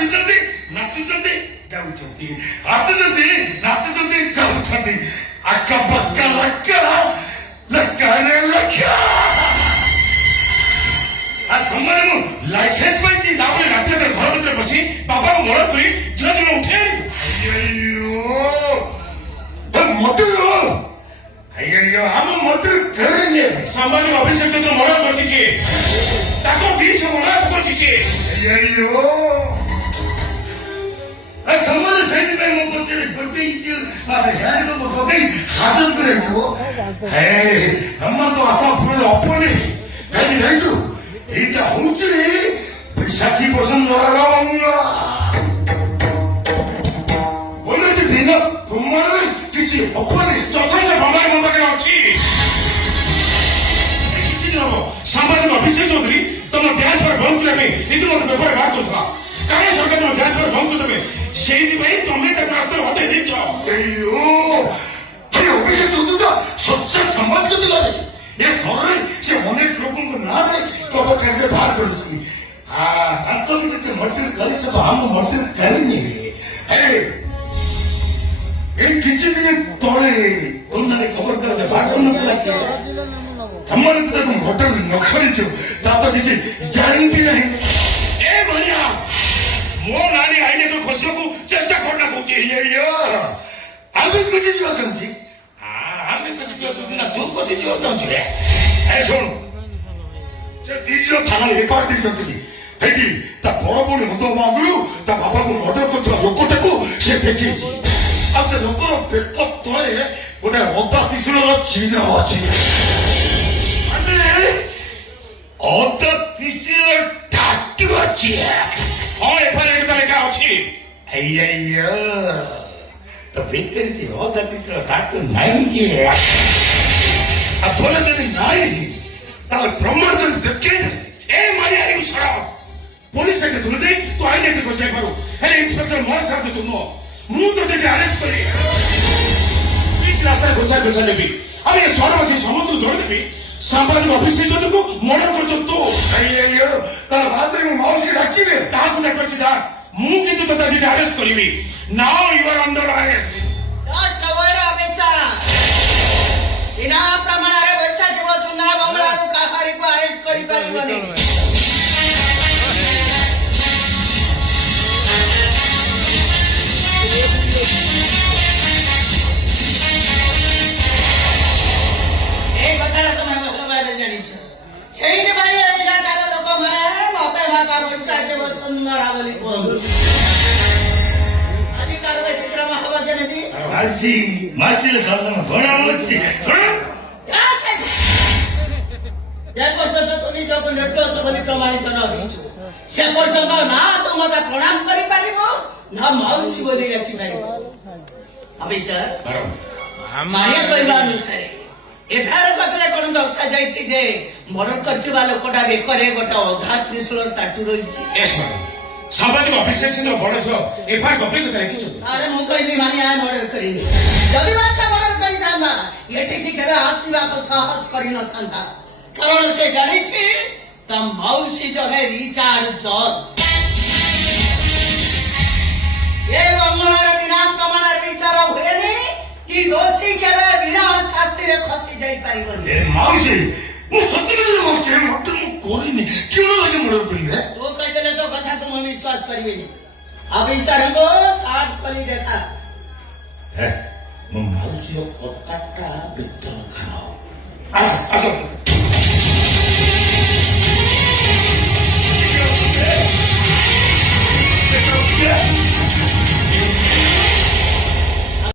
ନାଚୁଛନ୍ତି ନାଚୁଛନ୍ତି ଯାଉଛନ୍ତି ଆସୁଛନ୍ତି ନାଚୁଛନ୍ତି ଯାଉଛନ୍ତି ଆକା ବାକା ଲକା ଲକାରେ ଲକା ସମୟରେ ମୁଁ ଲାଇସେନ୍ସ ପାଇଛି ତାପରେ ରାତିରେ ଘର ଭିତରେ ବସି ବାବାଙ୍କୁ ମଳ କରି ଝିଅ ଜଣ ଉଠେଇ ମଧୁର ಅಯ್ಯಯ್ಯೋ ಆಮೇಲೆ ಮೊದಲು ಕರೆನೆ ಸಾಮಾನ್ಯ ಅಭಿಷೇಕ ಮೊಳ ಬರ್ಚಿಕೆ ತಾಕೋ ಬೀಚ ಮೊಳ ಬರ್ಚಿಕೆ ಅಯ್ಯಯ್ಯೋ ಆ ಸಮಾನ ಸೈಡ್ ಮೇಲೆ ಮುಗ್ಗುತ್ತೀರಿ ದೊಡ್ಡ ಇಂಚು ಆದ್ರೆ ಹೇಳಿದ್ರು ಮುಗ್ಗೋಕೆ ಹಾಜರ್ ಕರೆಯೋ ಹೇ ನಮ್ಮಂತೂ ಅಸಾಫುಲ್ ಅಪ್ಪಣೆ ಕಾದಿ ರೈತು ಈತ ಹೌಚ್ರಿ ಬಿಸಾಕಿ ಪಸಂದ್ ನೋಡಲ್ಲ ಒಂದೊಂದು ದಿನ ತುಂಬಾ କିଛି ଅପରି ଚତୁର୍ଥ ପ୍ରମାଣ ମୋ ପାଖରେ ଅଛି କିଛି ଦିନ ହବ ସାମ୍ବାଦିକ ଅଭିଷେକ ଚୌଧୁରୀ ତମ ଡ୍ୟାନ୍ସ ବାର ବନ୍ଦ କରିବା ପାଇଁ ଏଠି ମୋତେ ବ୍ୟବହାର ବାହାର କରୁଥିଲା କାରଣ ସରକାର ତମ ଡ୍ୟାନ୍ସ ବାର ବନ୍ଦ କରିଦେବେ ସେଇଥିପାଇଁ ତମେ ତାକୁ ରାସ୍ତାରେ ହଟେଇ ଦେଇଛ ଅଭିଷେକ ଚୌଧୁରୀ ତ ସ୍ୱଚ୍ଛ ସାମ୍ବାଦିକ ଥିଲା ଏ ସହରରେ ସେ ଅନେକ ଲୋକଙ୍କ ନାଁରେ କବଚାରୀରେ ବାହାର କରୁଛି ତାଙ୍କ ବି ଯେତେ ମର୍ତ୍ତିରେ କରିଛ ଆମ ମର୍ତ୍ତିରେ କରିନି এই কিছুদিনের তলে তোমরা খবর কাগজে বাড়ি তোমার তো হোটেল নখরিছ তা তো কিছু গ্যারেন্টি নাই এ ভাইয়া ମୋ ନାରୀ ଆଇନକୁ ଖସିବାକୁ ଚେଷ୍ଟା କରନା କହୁଛି ଆମେ ଖସି ଯିବା ଚାହୁଁଛି ଆମେ ଖସି ଯିବା ଚାହୁଁଛୁ ନା ତୁ ଖସି ଯିବା ଚାହୁଁଛୁ ରେ ଶୁଣ ସେ ଦି ଝିଅ ଥାନାରେ ରେକର୍ଡ ଦେଇଛନ୍ତି ସେଇଠି ତା ବଡ ଭଉଣୀ ହତ ଆଗରୁ ତା ବାପାକୁ ମର୍ଡର କରୁଥିବା ଲୋକଟାକୁ ସେ ଦେଖିଛି ଆଉ ସେ ଲୋକର ପେଟ ତଳେ ଗୋଟେ ଅଦା ପିସୁଳର ଚିହ୍ନ ଅଛି ଅଦା ପିସୁଳ ଟାଟୁ ଅଛି ହଁ ଏଫଆଇଆର ତ ଲେଖା ଅଛି ତ ବେକରେ ସେ ଅଦା ପିସୁଳ ଟାଟୁ ନାହିଁ କି ଭଲ ଯଦି ନାହିଁ ତାହେଲେ ପ୍ରମାଣ ଯଦି ଦେଖେଇ ଏ ମାରିଆ ହେଉ ସର ପୋଲିସ ଆଗେ ଧରି ଦେଇ ତୁ ଆଇନ ଏଠି ବଚାଇ ପାରୁ ହେଲେ ଇନ୍ସପେକ୍ଟର ମୋର ସାହାଯ୍ୟ ତୁ ନୁହଁ ମୁଁ ତୋତେ ଆରେଷ୍ଟ କରି ବିଚ୍ ରାସ୍ତାରେ ଘୋଷାଇ ଘୋଷା ନେବି ଆଉ ଏ ସହରବାସୀ ସମସ୍ତଙ୍କୁ ଜଣେଇଦେବି ସାମ୍ବାଦିକ ଅଭିଷେକ ଚୌଧୁରୀଙ୍କୁ ମର୍ଡର କରୁଛ ତୁ ତାର ରାତିରେ ମୁଁ ମାଉସୀ ଡାକିବେ ତାହାକୁ ଡାକୁଛି ଡାକ ମୁଁ କିନ୍ତୁ ତୋତେ ଆଜି ଆରେଷ୍ଟ କରିବି now you are under arrest ବିନା ପ୍ରମାଣରେ ବଛା ଯିବ ଚୁନ୍ଦା ବଙ୍ଗଳାରୁ କାହାରିକୁ ଆରେଷ୍ଟ କରିପାରିବନି ସେଇଥିପାଇଁ ଏଇ ଜାଗାର ଲୋକମାନେ ମତେ ମାତା ବୈଶାଖୀ ବସୁନ୍ଧରା ବୋଲି କୁହନ୍ତୁ ଆଜି ତାର ବିକ୍ରମ ହବ ଯେମିତି ମାସି ମାସିରେ ସର୍ଦ୍ଦମ ଘୋଡ଼ା ଅଛି ଯେ ପର୍ଯ୍ୟନ୍ତ ତୁ ନିଜକୁ ନିର୍ଦ୍ଦୋଷ ବୋଲି ପ୍ରମାଣିତ ନ ହେଇଛୁ ସେ ପର୍ଯ୍ୟନ୍ତ ନା ତୁ ମତେ ପ୍ରଣାମ କରିପାରିବ ନା ମାଉସୀ ବୋଲି ଡାକିପାରିବ ଅଭିଷେକ ମାୟା କହିବା ଅନୁସାରେ ଏଫଆଇଆର ପାଖରେ କଣ ଦର୍ଶାଯାଇଛି ଯେ ମର୍ଡର କରିଥିବା ଲୋକଟା ବେକରେ ଗୋଟେ ଅଧା ତ୍ରିଶୂଳ ଟାଟୁ ରହିଛି ସାମ୍ବାଦିକ ଅଭିଷେକ ସିଂହ ବଡ ଏଫଆଇଆର କପି କଥା ଲେଖିଛନ୍ତି ଆରେ ମୁଁ କହିବି ମାନିଆ ମର୍ଡର କରିବି ଯଦି ସେ ମର୍ଡର କରିଥାନ୍ତା ଏଠିକି କେବେ ଆସିବାକୁ ସାହସ କରିନଥାନ୍ତା କାରଣ ସେ ଜାଣିଛି ତା ମାଉସୀ ଜଣେ ରିଚାର୍ଡ ଜଜ୍ ଏ ବଙ୍ଗଳାର ବିନା ପ୍ରମାଣରେ ବିଚାର ହୁଏନି କି ଦୋଷୀ କେବେ ବିନା ଶାସ୍ତିରେ ଖସି ଯାଇପାରିବନି ମାଉସୀ ମୁଁ ସତ୍ୟରେ ମାଉସୀ ମତେ ମୁଁ କରିନି କେଉଁ ଲାଗି ମର୍ଡର କରିବେ ତୁ କହିଦେଲେ ତୋ କଥାକୁ ମୁଁ ବିଶ୍ୱାସ କରିବିନି ଅଭିଷେକଙ୍କୁ ସାର୍ଟ କରି ଦେଖା ମୋ ମାଉସୀର କଥାଟା